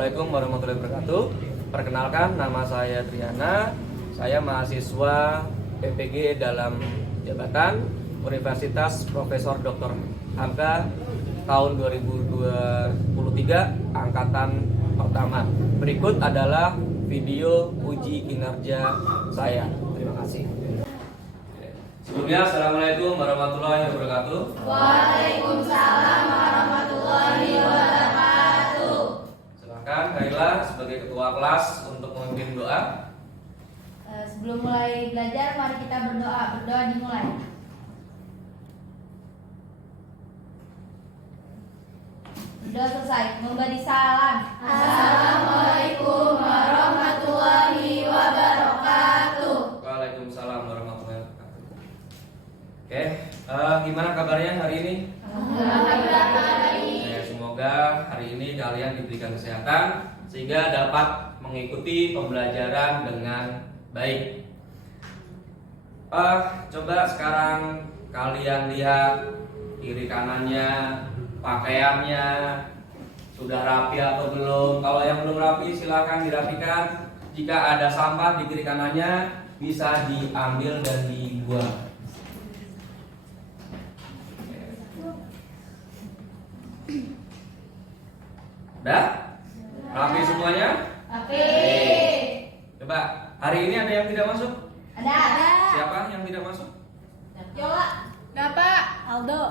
Assalamualaikum warahmatullahi wabarakatuh. Perkenalkan, nama saya Triana. Saya mahasiswa PPG dalam jabatan Universitas Profesor Dr. Hamka tahun 2023 angkatan pertama. Berikut adalah video uji kinerja saya. Terima kasih. Sebelumnya, Assalamualaikum warahmatullahi wabarakatuh. Waalaikumsalam warahmatullahi wabarakatuh. Silakan Kaila sebagai ketua kelas untuk memimpin doa. Sebelum mulai belajar, mari kita berdoa. Berdoa dimulai. Berdoa selesai. Memberi salam. Assalamualaikum warahmatullahi wabarakatuh. Waalaikumsalam warahmatullahi wabarakatuh. Oke, gimana kabarnya hari ini? Semoga hari ini kalian diberikan kesehatan sehingga dapat mengikuti pembelajaran dengan baik. Coba sekarang kalian lihat kiri kanannya, pakaiannya sudah rapi atau belum. Kalau yang belum rapi silakan dirapikan. Jika ada sampah di kiri kanannya bisa diambil dan dibuang. Udah? Rapi semuanya? Rapi. Coba hari ini ada yang tidak masuk? Ada. Siapa yang tidak masuk? Yola. Dapa. Aldo.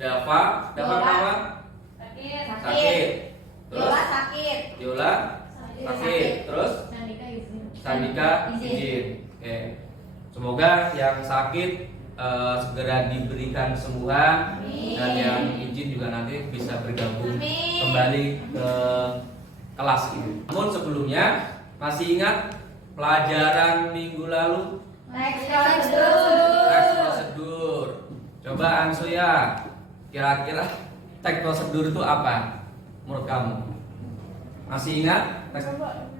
Dava. Dava Yola. kenapa? Sakit. Sakit. Terus? Yola sakit. Yola sakit. Terus? Sandika Izin. izin. Oke. Semoga yang sakit segera diberikan kesembuhan. Amin. Dan yang izin juga nanti bisa bergabung Amin. kembali ke kelas ini. Namun sebelumnya masih ingat pelajaran minggu lalu? Next prosedur. Teks prosedur. Coba Ansuya, kira-kira teks prosedur itu apa menurut kamu? Masih ingat?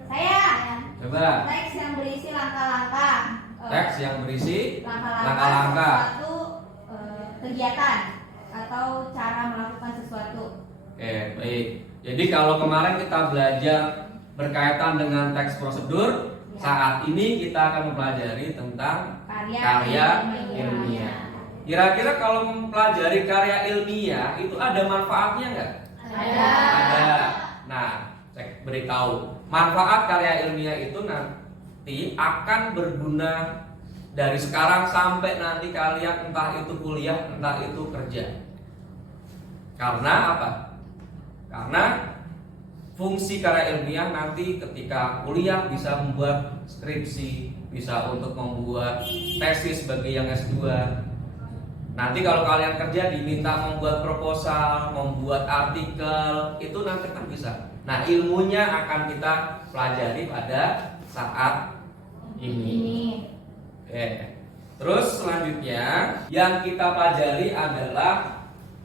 Saya. Coba. Teks yang berisi langkah-langkah. Teks yang berisi Langkah-langkah langkah-langkah. suatu kegiatan atau cara melakukan sesuatu. Oke, baik. Jadi kalau kemarin kita belajar berkaitan dengan teks prosedur, saat ini kita akan mempelajari tentang karya ilmiah. Kira-kira kalau mempelajari karya ilmiah itu ada manfaatnya nggak? Ada. Nah, saya beritahu, manfaat karya ilmiah itu nanti akan berguna dari sekarang sampai nanti kalian entah itu kuliah, entah itu kerja. Karena apa? Karena fungsi karya ilmiah nanti ketika kuliah bisa membuat skripsi, bisa untuk membuat tesis bagi yang S2. Nanti kalau kalian kerja diminta membuat proposal, membuat artikel, itu nanti kan bisa. Nah, ilmunya akan kita pelajari pada saat ini. Oke. Terus selanjutnya yang kita pelajari adalah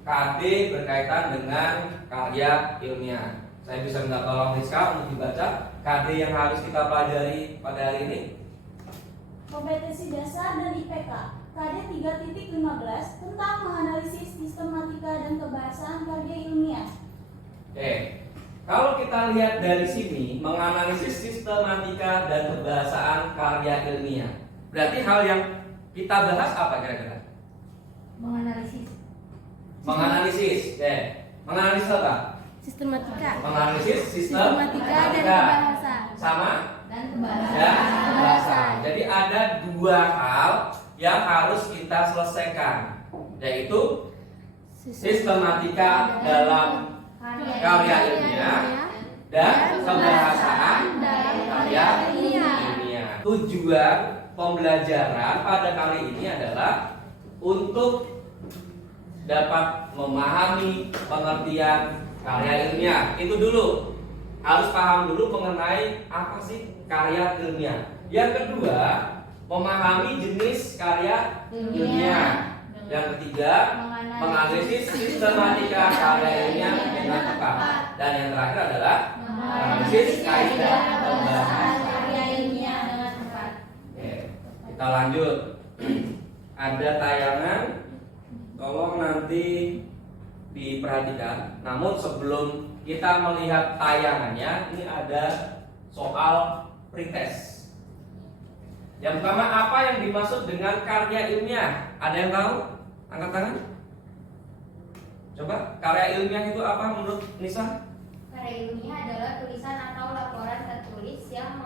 KD berkaitan dengan karya ilmiah. Saya bisa minta tolong Rizka untuk dibaca KD yang harus kita pelajari pada hari ini. Kompetensi dasar dan IPK KD 3.15 tentang menganalisis sistematika dan kebahasaan karya ilmiah. Oke. Kalau kita lihat dari sini, menganalisis sistematika dan kebahasaan karya ilmiah. Berarti hal yang kita bahas apa kira-kira? Menganalisis. Menganalisis. Oke. Menganalisis apa? Sistematika. Menganalisis Sistematika dan kebahasaan. Sama Dan dan kebahasaan. Jadi ada dua hal yang harus kita selesaikan, yaitu sistematika dalam karya ilmiah dan kebahasaan dalam karya ilmiah. Tujuan pembelajaran pada kali ini adalah untuk dapat memahami pengertian karya ilmiah. Itu dulu, harus paham dulu mengenai apa sih karya ilmiah. Yang kedua, memahami jenis karya ilmiah. Yang ketiga, menganalisis sistematika karya ilmiah dengan tepat. Dan yang terakhir adalah menganalisis kaidah pembahasan karya ilmiah dengan tepat. Oke, kita lanjut. Ada tayangan, tolong nanti diperhatikan. Namun sebelum kita melihat tayangannya, ini ada soal pretest. Yang pertama, apa yang dimaksud dengan karya ilmiah? Ada yang tahu? Angkat tangan. Coba, karya ilmiah itu apa menurut Nisa? Karya ilmiah adalah tulisan atau laporan tertulis yang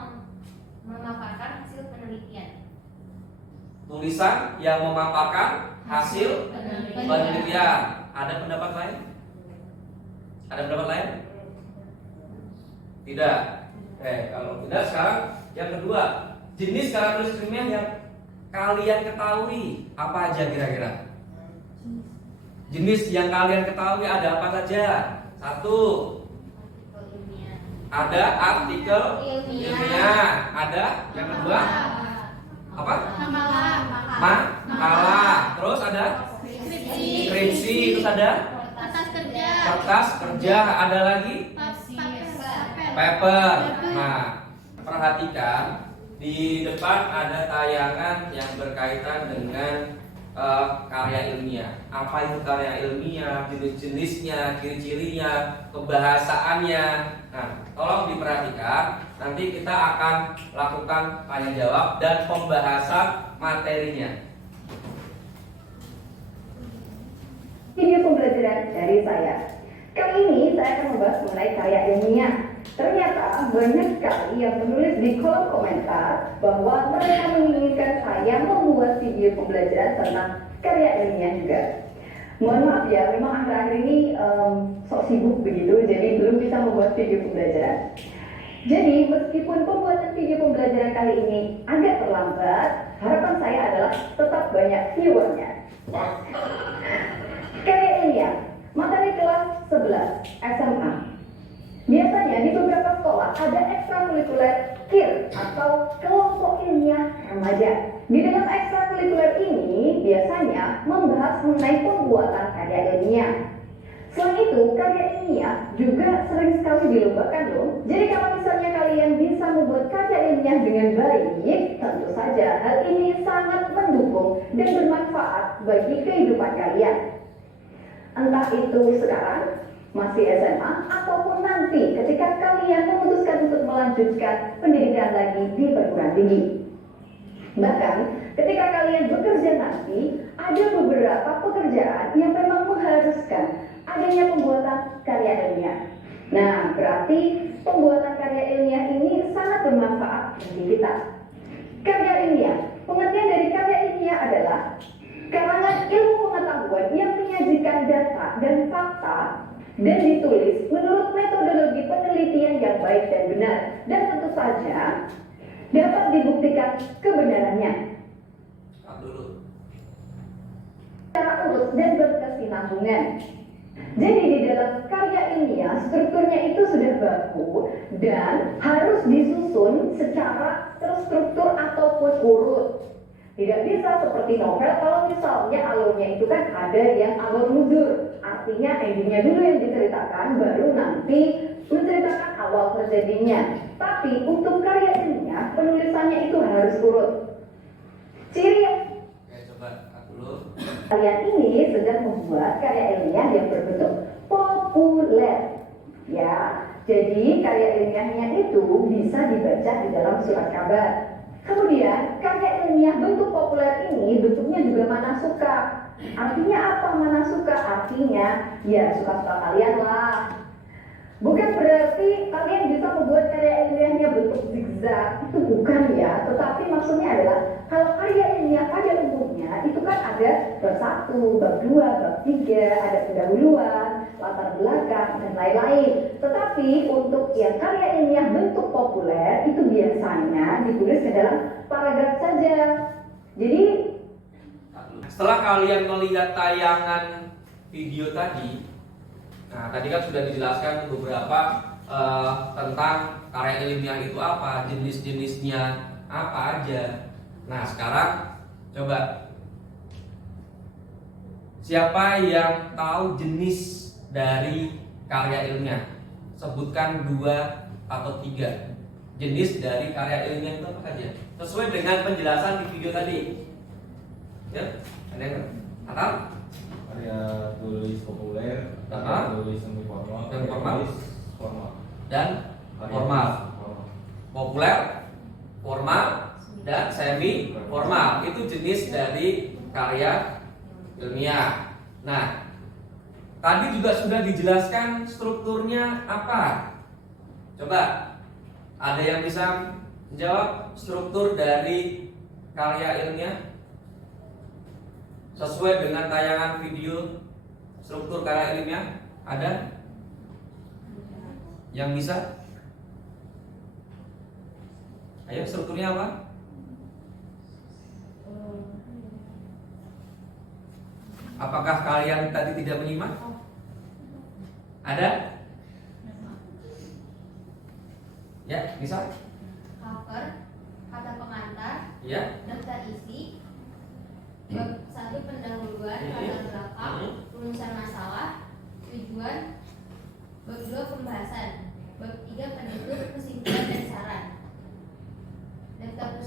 memaparkan hasil penelitian. Tulisan yang memaparkan hasil penelitian. Ada pendapat lain? Ada pendapat lain? Tidak. Oke, kalau tidak sekarang yang kedua, jenis karya tulis ilmiah yang kalian ketahui apa aja kira-kira? Jenis yang kalian ketahui ada apa saja? Satu, ada artikel ilmiah. Ada yang kedua apa? Makalah. Terus ada skripsi. Terus ada kertas kerja. Ada lagi paper. Nah, perhatikan di depan ada tayangan yang berkaitan dengan karya ilmiah. Apa itu karya ilmiah? Jenis-jenisnya, ciri-cirinya, kebahasaannya. Nah, tolong diperhatikan. Nanti kita akan lakukan tanya jawab dan pembahasan materinya. Video pembelajaran dari saya. Kali ini saya akan membahas mengenai karya ilmiah. Ternyata banyak sekali yang menulis di kolom komentar bahwa mereka menginginkan saya membuat video pembelajaran tentang karya ilmiah juga. Mohon maaf ya, memang akhir-akhir ini sok sibuk begitu, jadi belum bisa membuat video pembelajaran. Jadi meskipun pembuatan video pembelajaran kali ini agak terlambat, harapan saya adalah tetap banyak viewernya. Karya ilmiah, materi kelas 11 SMA. Biasanya di beberapa sekolah ada ekstrakurikuler KIR atau kelompok ilmiah remaja. Di dalam ekstrakurikuler ini biasanya membahas mengenai pembuatan karya ilmiah. Selain itu, karya ilmiah juga sering sekali dilombakan loh. Jadi kalau misalnya kalian bisa membuat karya ilmiah dengan baik, tentu saja hal ini sangat mendukung dan bermanfaat bagi kehidupan kalian. Entah itu sekarang masih SMA ataupun nanti ketika kalian memutuskan untuk melanjutkan pendidikan lagi di perguruan tinggi. Bahkan ketika kalian bekerja nanti, ada beberapa pekerjaan yang memang mengharuskan adanya pembuatan karya ilmiah. Nah, berarti pembuatan karya ilmiah ini sangat bermanfaat bagi kita. Karya ilmiah, pengertian dari karya ilmiah adalah karangan ilmu pengetahuan yang menyajikan data dan fakta dan ditulis menurut metodologi penelitian yang baik dan benar, dan tentu saja dapat dibuktikan kebenarannya secara urut dan berkesinambungan. Jadi di dalam karya ilmiah strukturnya itu sudah baku dan harus disusun secara terstruktur ataupun urut. Tidak bisa seperti novel, kalau misalnya alurnya itu kan ada yang alur mundur. Artinya endingnya dulu yang diceritakan, baru nanti menceritakan awal terjadinya. Tapi untuk karya ilmiah, penulisannya itu harus urut. Ciri yang kalian ini sedang membuat karya ilmiah yang berbentuk populer. Ya, jadi karya ilmiahnya itu bisa dibaca di dalam surat kabar. Kemudian karya ilmiah bentuk populer ini bentuknya juga mana suka. Artinya apa mana suka? Artinya ya suka-suka kalian lah. Bukan berarti kalian bisa membuat karya ilmiahnya bentuk zigzag, itu bukan ya. Tetapi maksudnya adalah kalau karya ilmiah pada umumnya itu kan ada bab 1, bab 2, bab 3, ada pendahuluan, latar belakang dan lain-lain. Tetapi untuk yang karya ilmiah bentuk populer itu biasanya ditulis ke dalam paragraf saja. Jadi setelah kalian melihat tayangan video tadi, nah tadi kan sudah dijelaskan beberapa tentang karya ilmiah itu apa, jenis-jenisnya apa aja. Nah sekarang coba siapa yang tahu jenis dari karya ilmiah? Sebutkan 2 atau 3 jenis dari karya ilmiah itu apa saja, sesuai dengan penjelasan di video tadi. Ya, ada yang tahu? Karya tulis populer, karya tulis semi formal, Yang formal. tulis dan formal. Populer, formal, dan semi formal. Itu jenis dari karya ilmiah. Nah, tadi juga sudah dijelaskan strukturnya apa. Coba, ada yang bisa menjawab struktur dari karya ilmiah sesuai dengan tayangan video struktur karya ilmiah? Ada yang bisa? Ayo, strukturnya apa? Apakah kalian tadi tidak menyimak? Ada? Ya, bisa? Cover, kata pengantar, Ya. daftar isi, bab 1 pendahuluan, latar belakang, rumusan masalah, tujuan, bab 2 pembahasan, bab 3 penutup, kesimpulan dan saran, daftar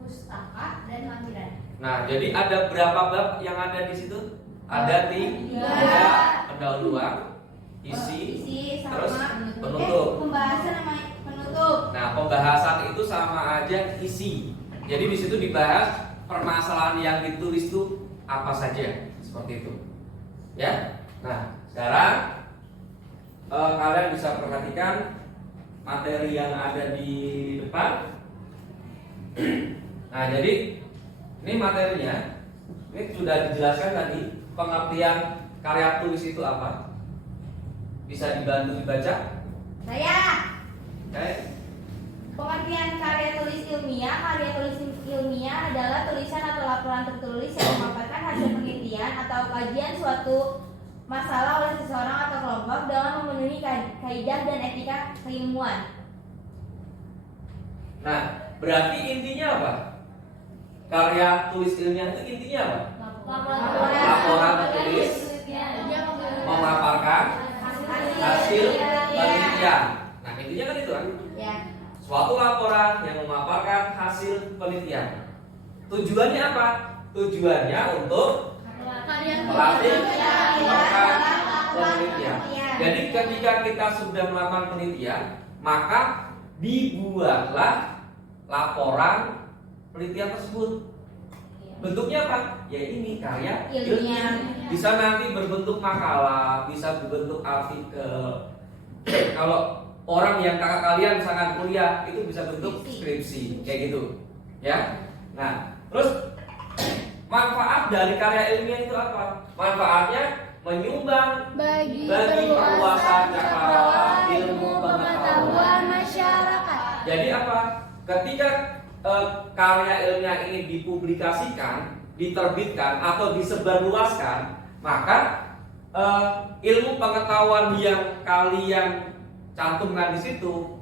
pustaka dan lampiran. Nah, jadi ada berapa bab yang ada di situ? Ada tiga, pendahuluan, isi, terus penutup. Pembahasan sama penutup. Nah, pembahasan itu sama aja isi. Jadi di situ dibahas permasalahan yang ditulis itu apa saja, seperti itu. Ya. Nah, sekarang kalian bisa perhatikan materi yang ada di depan. Nah, jadi ini materinya. Ini sudah dijelaskan tadi pengertian karya tulis itu apa. Bisa dibantu dibaca? Saya. Oke. Pengertian karya tulis ilmiah adalah tulisan atau laporan tertulis yang memaparkan hasil penelitian atau kajian suatu masalah oleh seseorang atau kelompok dengan memenuhi kaidah dan etika keilmuan. Nah, berarti intinya apa? Karya tulis ilmiah itu intinya apa? Laporan tertulis memaparkan hasil penelitian. Nah, intinya kan itu kan? Ya. Suatu laporan yang memaparkan hasil penelitian. Tujuannya apa? Tujuannya untuk melatih melakukan penelitian. Jadi ketika kita sudah melakukan penelitian, maka dibuatlah laporan penelitian tersebut. Bentuknya apa? Ya ini karya ilmiah. Bisa nanti berbentuk makalah, bisa berbentuk artikel. Kalau orang yang kakak kalian misalkan kuliah, itu bisa bentuk skripsi, kayak gitu. Ya. Nah, terus manfaat dari karya ilmiah itu apa? Manfaatnya menyumbang bagi perluasan cakrawala ilmu pengetahuan masyarakat. Jadi apa? Ketika karya ilmiah ini dipublikasikan, diterbitkan atau disebarluaskan, maka ilmu pengetahuan yang kalian cantumkan di situ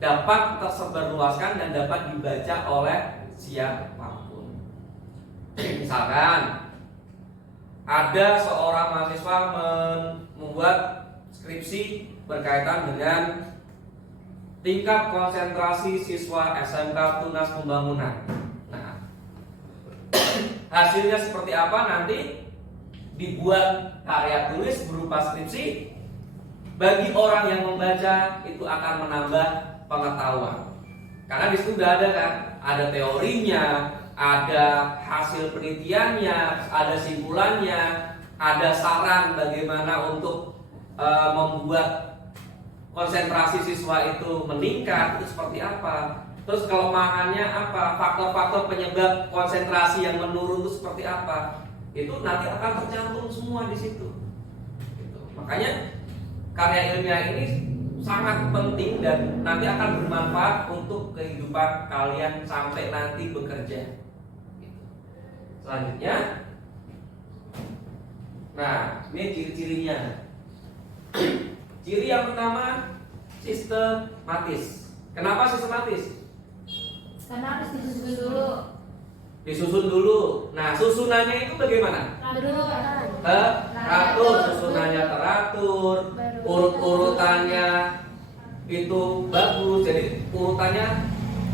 dapat tersebarluaskan dan dapat dibaca oleh siapapun. Misalkan ada seorang mahasiswa membuat skripsi berkaitan dengan tingkat konsentrasi siswa SMK Tunas Pembangunan. Nah, hasilnya seperti apa nanti dibuat karya tulis berupa skripsi. Bagi orang yang membaca itu akan menambah pengetahuan. Karena di situ sudah ada kan, ada teorinya, ada hasil penelitiannya, ada simpulannya, ada saran bagaimana untuk membuat konsentrasi siswa itu meningkat, itu seperti apa. Terus kelemahannya apa, faktor-faktor penyebab konsentrasi yang menurun itu seperti apa. Itu nanti akan tercantum semua di situ. Gitu. Makanya karya ilmiah ini sangat penting dan nanti akan bermanfaat untuk kehidupan kalian sampai nanti bekerja. Gitu. Selanjutnya, nah ini ciri-cirinya. Ciri yang pertama, sistematis. Kenapa sistematis? Karena harus disusun dulu. Disusun dulu. Nah, susunannya itu bagaimana? Berurutan. Teratur, susunannya teratur, urut-urutannya itu bagus. Jadi urutannya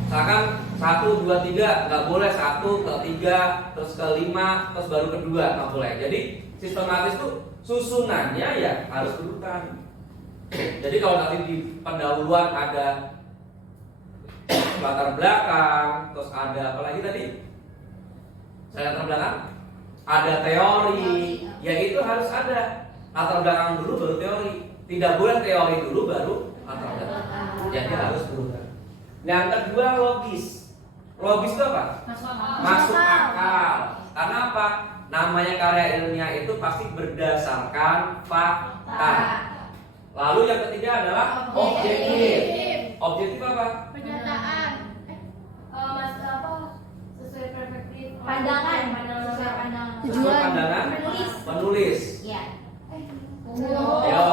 misalkan 1, 2, 3, nggak boleh 1 ke 3, terus ke 5, terus baru ke 2, nggak boleh. Jadi sistematis itu susunannya ya harus urutan. Jadi kalau tadi di pendahuluan ada latar belakang, terus ada apa lagi tadi? Saya latar belakang, ada teori, ya itu harus ada latar belakang dulu baru teori. Tidak boleh teori dulu baru latar belakang. Jadi harus berubah. Yang kedua logis. Logis itu apa? Masuk akal. Karena apa? Namanya karya ilmiah itu pasti berdasarkan fakta. Lalu yang ketiga adalah objektif. Objektif apa? Pernyataan. Sesuai perspektif pandangan sesuai pandangan Sesuai pandangan penulis. ya Ayo.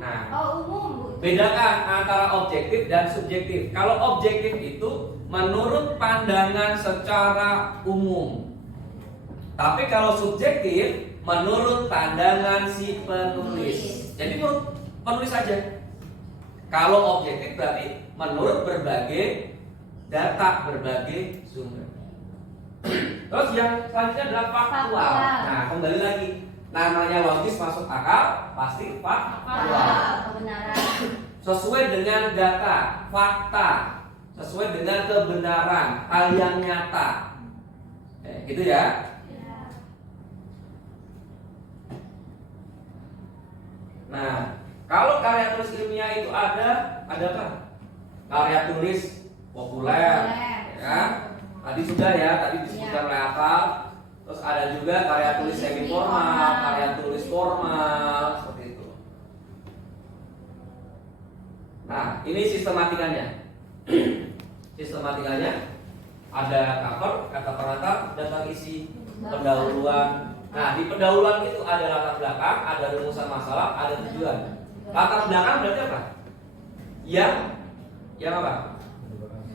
Nah, umum bedakan antara objektif dan subjektif. Kalau objektif itu menurut pandangan secara umum. Tapi kalau subjektif menurut pandangan si penulis. Jadi menurut penulis saja. Kalau objektif berarti menurut berbagai data, berbagai sumber. Terus yang selanjutnya adalah faktual. Nah, kembali lagi. Namanya logis masuk akal, pasti faktual. kebenaran Sesuai dengan data, fakta, sesuai dengan kebenaran, hal yang nyata. Gitu ya. Nah, kalau karya tulis ilmiah itu ada apa? Karya tulis populer, ya. Tadi sudah ya, tadi disebutkan oleh Akal. Terus ada juga karya tulis semi formal, karya tulis formal, seperti itu. Nah, ini sistematikanya. Sistematikanya ada cover, kata pengantar, daftar isi, pendahuluan. Nah, di pendahuluan itu ada latar belakang, ada rumusan masalah, ada tujuan. Latar belakang berarti apa? Yang apa?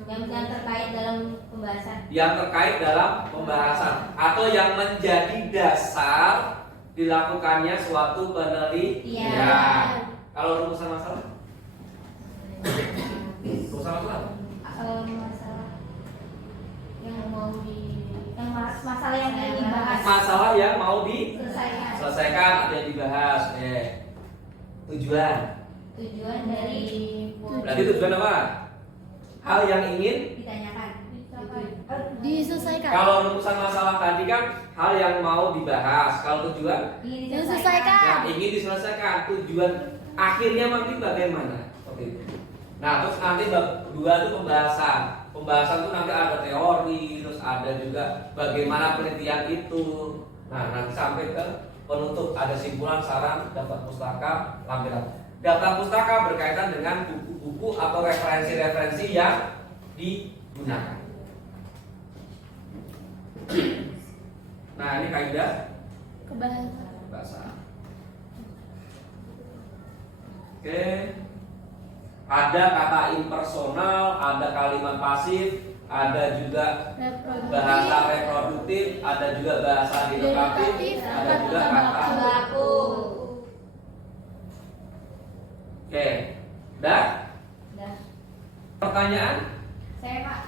yang terkait dalam pembahasan Yang terkait dalam pembahasan atau yang menjadi dasar dilakukannya suatu penelitian. Kalau rumusan masalah? Rumusan masalah apa? Masalah yang mau masalah yang ingin dibahas, Masalah yang mau selesaikan diselesaikan atau yang dibahas. Tujuan. tujuan dari Berarti tujuan apa? Hal yang ingin ditanyakan Diselesaikan. Kalau rumusan masalah tadi kan hal yang mau dibahas. Kalau tujuan ingin Diselesaikan. yang ingin diselesaikan. Tujuan akhirnya nanti bagaimana? Seperti itu. Nah, terus nanti bab kedua itu pembahasan. Pembahasan itu nanti ada teori, terus ada juga bagaimana penelitian itu. Nah, nanti sampai ke penutup ada simpulan, saran, daftar pustaka, lampiran. Daftar pustaka berkaitan dengan buku-buku atau referensi-referensi yang digunakan. Nah, ini kaidah Kebahasaan. bahasa. Oke. Ada kata impersonal, ada kalimat pasif, ada juga bahasa reproduktif, ada juga bahasa denotatif, ada juga kata baku. Oke. Udah? Udah. Pertanyaan? Saya Pak,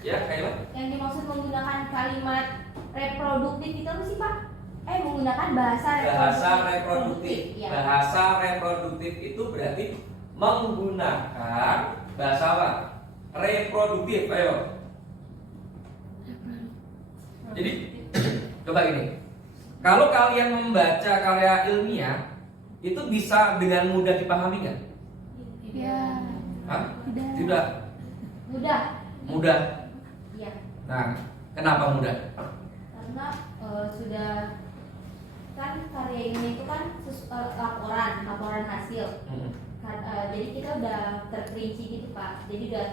Ya, kalimat? yang dimaksud menggunakan kalimat reproduktif itu apa sih Pak? Menggunakan bahasa reproduktif. Ya. Bahasa reproduktif itu berarti menggunakan bahasa apa? Reproduktif. Ayo. Jadi coba gini. Kalau kalian membaca karya ilmiah itu bisa dengan mudah dipahami nggak? Ya. Hah? Tidak. Tidak. Mudah. Mudah. Iya. Nah, kenapa mudah? Karena sudah kan karya ini itu kan laporan hasil. Jadi kita udah terperinci gitu Pak. Jadi udah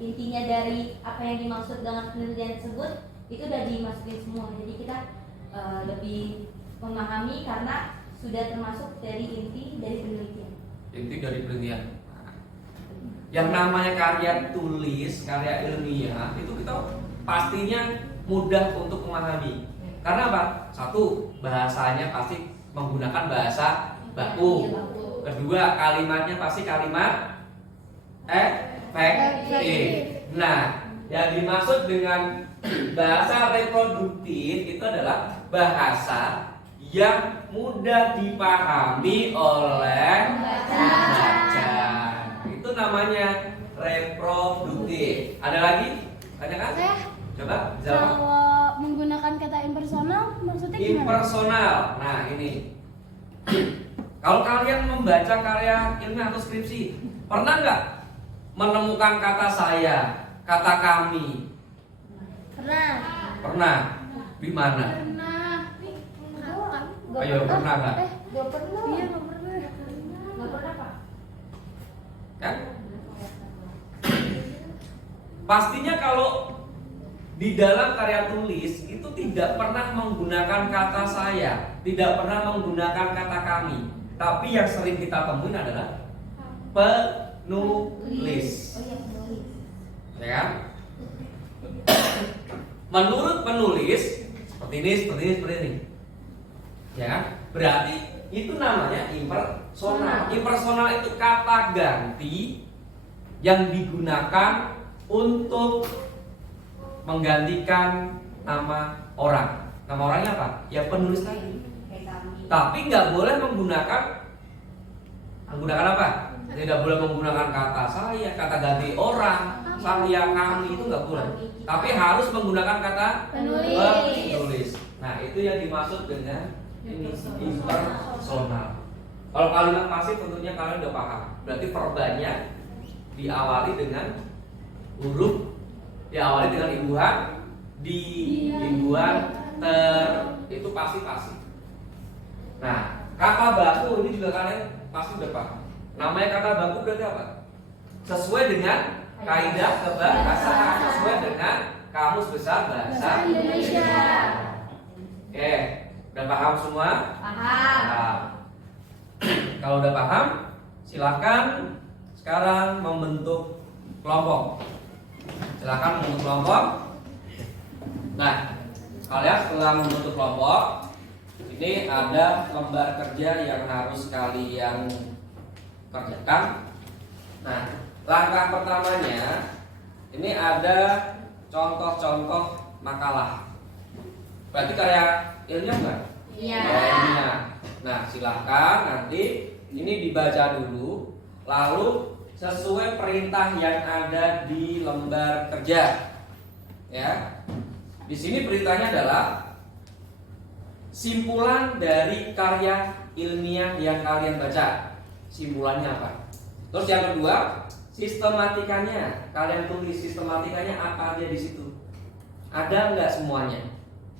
intinya dari apa yang dimaksud dengan penelitian tersebut itu udah dimasukin semua. Jadi kita lebih memahami karena sudah termasuk dari inti dari penelitian. Inti dari penelitian. Yang namanya karya tulis, karya ilmiah itu kita pastinya mudah untuk memahami. Karena apa? Satu, bahasanya pasti menggunakan bahasa baku. Kedua, kalimatnya pasti kalimat efektif. Nah, yang dimaksud dengan bahasa reproduktif itu adalah bahasa yang mudah dipahami oleh pembaca. Itu namanya reproduktif. Ada lagi? Tanyakan? Coba jawab. Kalau menggunakan kata impersonal maksudnya gimana? Impersonal. Nah, ini. Kalau kalian membaca karya ilmiah atau skripsi, pernah nggak menemukan kata saya, kata kami? Pernah. Pernah. Di mana? Pernah. Ayo, pernah nggak? Gak pernah. Iya, nggak pernah. Gak pernah Pak. Kan? Pastinya kalau di dalam karya tulis itu tidak pernah menggunakan kata saya, tidak pernah menggunakan kata kami. Tapi yang sering kita temuin adalah penulis. Oh iya, penulis. Ya kan? Menurut penulis seperti ini. Ya kan? Berarti itu namanya impersonal. Impersonal itu kata ganti yang digunakan untuk menggantikan nama orang. Nama orangnya apa? Ya penulis tadi. Kayak kami. Tapi nggak boleh menggunakan apa? Tidak boleh menggunakan kata saya, kata ganti orang, saya, kami, itu nggak boleh. Tapi harus menggunakan kata penulis. Nah, itu yang dimaksud dengan ini impersonal. Kalau kalimat pasif tentunya kalian udah paham. Berarti verbanya diawali dengan huruf, diawali dengan imbuhan di, imbuhan ter, itu pasti. Nah, kata baku ini juga kalian pasti udah paham. Namanya kata baku berarti apa? Sesuai dengan kaidah kebahasaan, sesuai dengan kamus besar bahasa Indonesia. Oke, udah paham semua? Paham. Nah, kalau udah paham, silakan sekarang membentuk kelompok. Silakan membentuk kelompok. Nah, kalian setelah membentuk kelompok, ini ada lembar kerja yang harus kalian kerjakan. Nah, langkah pertamanya ini ada contoh-contoh makalah. Berarti karya ilmiah enggak? Iya. Ilmiah. Nah, silahkan nanti ini dibaca dulu, lalu sesuai perintah yang ada di lembar kerja. Ya. Di sini perintahnya adalah simpulan dari karya ilmiah yang kalian baca. Simpulannya apa? Terus yang kedua, sistematikanya. Kalian tulis sistematikanya apa aja di situ. Ada nggak semuanya?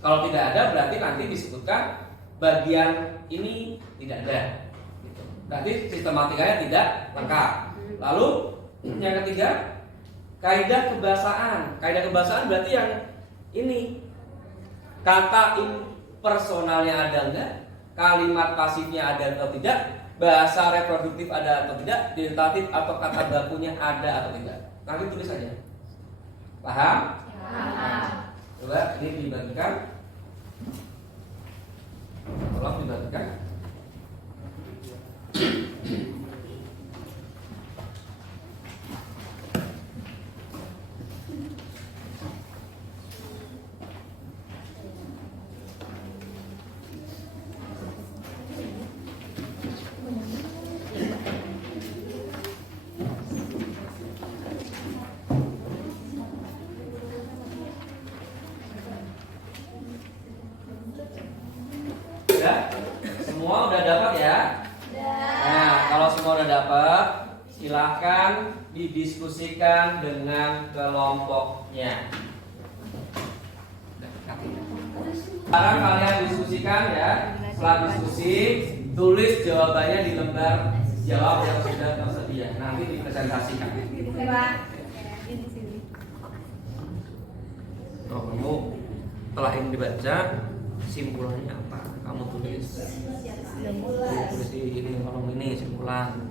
Kalau tidak ada, berarti nanti disebutkan bagian ini tidak ada. Gitu. Berarti sistematikanya tidak lengkap. Lalu yang ketiga, kaidah kebahasaan. Kaidah kebahasaan berarti yang ini, kata impersonalnya ada enggak, kalimat pasifnya ada atau tidak, bahasa reproduktif ada atau tidak, dentatif atau kata bakunya ada atau tidak. Nanti tulis aja. Paham? Paham. Coba ini dibagikan. Tolong dibagikan. Ya, semua udah dapat ya? Nah, kalau semua udah dapat, silahkan didiskusikan dengan kelompoknya. Sekarang kalian diskusikan ya. Setelah diskusi, tulis jawabannya di lembar jawab yang sudah tersedia. Nanti dipresentasikan. Coba. Oh, kamu setelah ini dibaca, simpulannya apa? Kamu tulis. Tulis di ini kolom ini simpulan.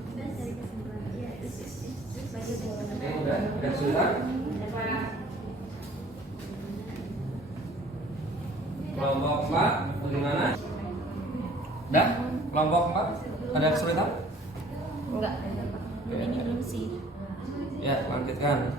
Ini udah sudah. Kelompok 4 bagaimana? Udah? Kelompok 4 ada kesulitan? Enggak. Ini belum sih. Ya, lanjutkan.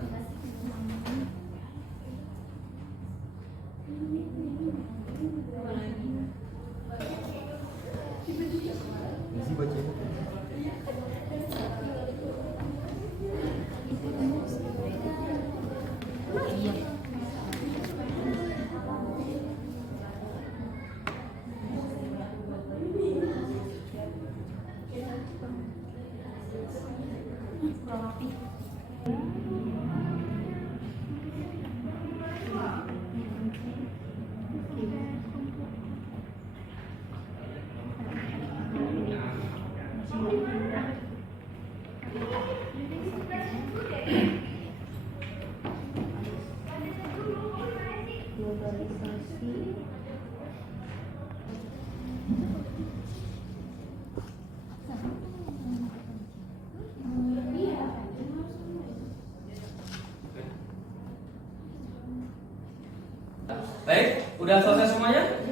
semuanya?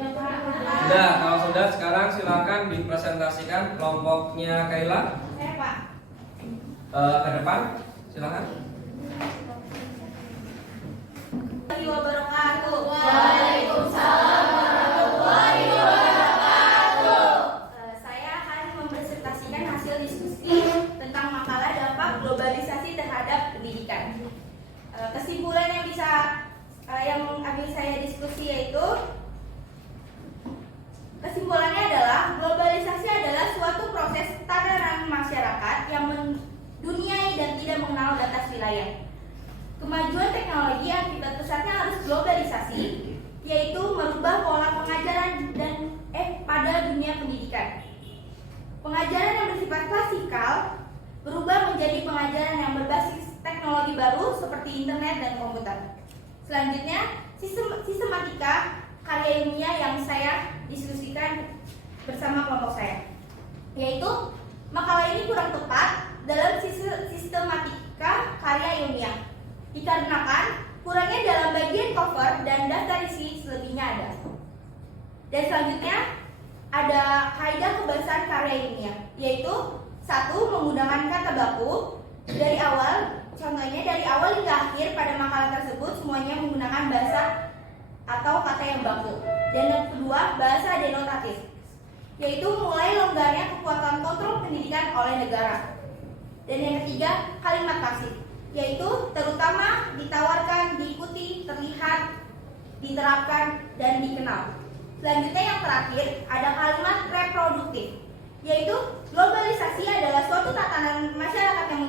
Sudah. Kalau sudah, sekarang silakan dipresentasikan kelompoknya Kaila. Saya Pak. Ke depan, silakan. Wabarakatuh. Waalaikumsalam warahmatullahi wabarakatuh. Saya akan mempresentasikan hasil diskusi tentang makalah dampak globalisasi terhadap pendidikan. Kesimpulan yang yang ambil saya diskusi yaitu kesimpulannya adalah globalisasi adalah suatu proses tatanan masyarakat yang menduniai dan tidak mengenal batas wilayah. Kemajuan teknologi akibat pesatnya arus globalisasi yaitu merubah pola pengajaran pada dunia pendidikan. Pengajaran yang bersifat klasikal berubah menjadi pengajaran yang berbasis teknologi baru seperti internet dan komputer. Selanjutnya, sistematika karya ilmiah yang saya diskusikan bersama kelompok saya, yaitu makalah ini kurang tepat dalam sistematika karya ilmiah dikarenakan kurangnya dalam bagian cover dan daftar isi selebihnya ada. Dan selanjutnya ada kaidah kebahasan karya ilmiah, yaitu 1. Menggunakan kata baku dari awal. Contohnya dari awal hingga akhir pada makalah tersebut semuanya menggunakan bahasa atau kata yang baku. Dan yang kedua, bahasa denotatif, yaitu mulai longgarnya kekuatan kontrol pendidikan oleh negara. Dan yang ketiga, kalimat pasif, yaitu terutama ditawarkan, diikuti, terlihat, diterapkan, dan dikenal. Selanjutnya yang terakhir, ada kalimat reproduktif, yaitu globalisasi adalah suatu tatanan masyarakat yang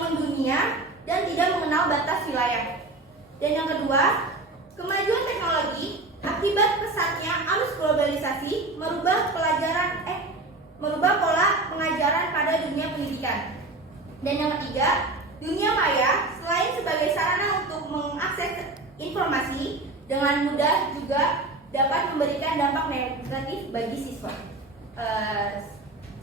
mendunia dan tidak mengenal batas wilayah. Dan yang kedua, kemajuan teknologi akibat pesatnya arus globalisasi merubah pola pengajaran pada dunia pendidikan. Dan yang ketiga, dunia maya selain sebagai sarana untuk mengakses informasi dengan mudah juga dapat memberikan dampak negatif bagi siswa.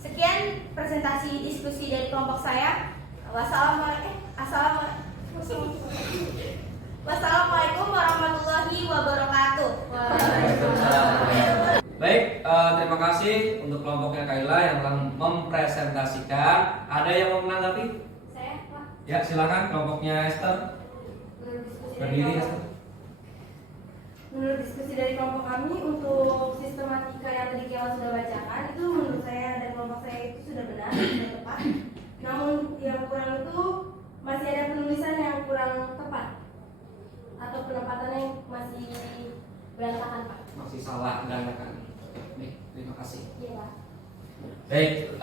Sekian presentasi diskusi dari kelompok saya. Wassalamualaikum warahmatullahi wabarakatuh. Baik, terima kasih untuk kelompoknya Kaila yang telah mempresentasikan. Ada yang mau menanggapi? Saya, Pak. Ya, silakan kelompoknya Esther. Berdiri, Esther. Menurut diskusi dari kelompok kami untuk sistematika yang tadi Kiawan sudah bacakan, itu menurut saya dan kelompok saya itu sudah benar, sudah tepat. Namun yang kurang itu masih ada penulisan yang kurang tepat atau penempatannya masih berantakan, Pak. Masih salah berantakan. Baik, terima kasih. Iya, Pak. Baik,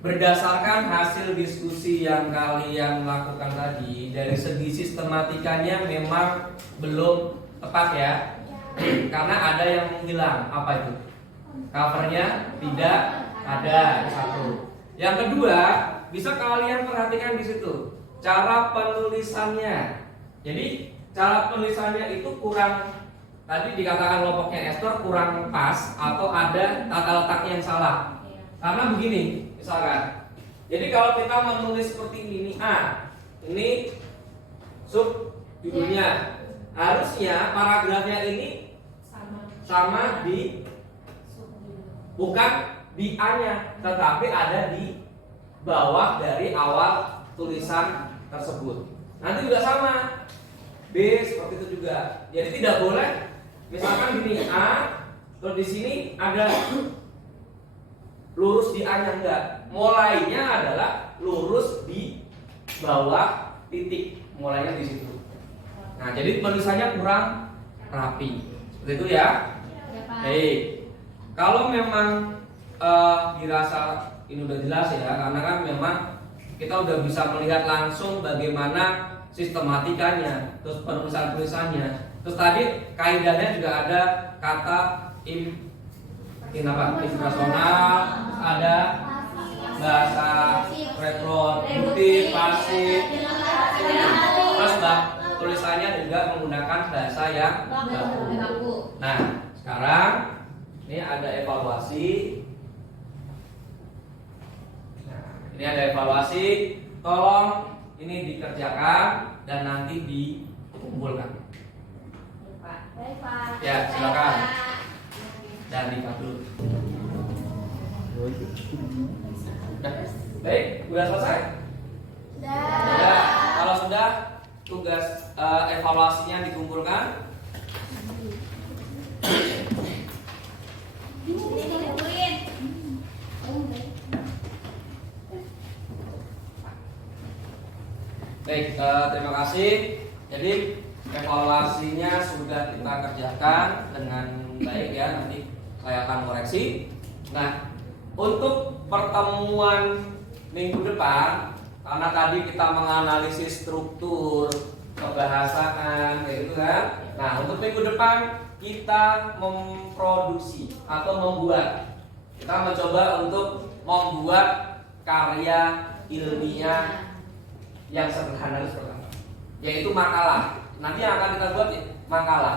berdasarkan hasil diskusi yang kalian lakukan tadi, dari segi sistematikanya memang belum tepat ya, karena ada yang menghilang. Apa itu? Covernya tidak ada, satu. Yang kedua, bisa kalian perhatikan di situ cara penulisannya. Jadi cara penulisannya itu kurang, tadi dikatakan kelompoknya Esther kurang pas atau ada tata letaknya yang salah. Karena begini, misalkan, jadi kalau kita menulis seperti ini A, ini sub judulnya, harusnya paragrafnya ini sama di, bukan di A-nya, tetapi ada di bawah dari awal tulisan tersebut. Nanti juga sama, B seperti itu juga. Jadi tidak boleh, misalkan gini A, terus di sini ada lurus di A-nya, enggak. Mulainya adalah lurus di bawah titik, mulainya di situ. Nah, jadi penulisannya kurang rapi. Seperti itu ya. Baik. Kalau memang dirasa ini udah jelas ya, karena kan memang kita udah bisa melihat langsung bagaimana sistematikanya, terus penulisan-tulisannya. Terus tadi kaidahnya juga ada kata infrasional, ada bahasa reproduktif, pasif, terus tulisannya juga menggunakan bahasa yang baku. Nah, sekarang ini ada evaluasi. Nah, ini ada evaluasi. Tolong ini dikerjakan dan nanti kumpulkan. Baik, Pak. Ya, silakan. Dan dikat dulu. Udah. Baik, udah selesai? Ya, kalau sudah tugas evaluasinya dikumpulkan. Ini dikumpulin. Baik, terima kasih. Jadi evaluasinya sudah kita kerjakan dengan baik ya. Nanti saya akan koreksi. Nah, untuk pertemuan minggu depan, karena tadi kita menganalisis struktur kebahasaan kayak gitu kan. Nah, untuk minggu depan kita memproduksi atau membuat. Kita mencoba untuk membuat karya ilmiah yang sederhana seperti apa? Yaitu makalah. Nanti yang akan kita buat ya, makalah.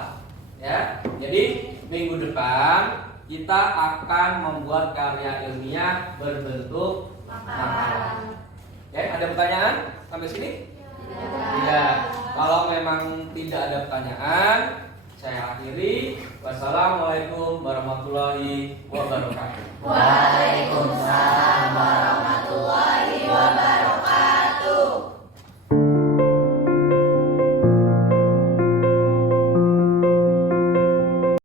Ya. Jadi minggu depan kita akan membuat karya ilmiah berbentuk makalah. Ya, ada pertanyaan sampai sini? Tidak. Kalau memang tidak ada pertanyaan, saya akhiri. Wassalamualaikum warahmatullahi wabarakatuh. Waalaikumsalam.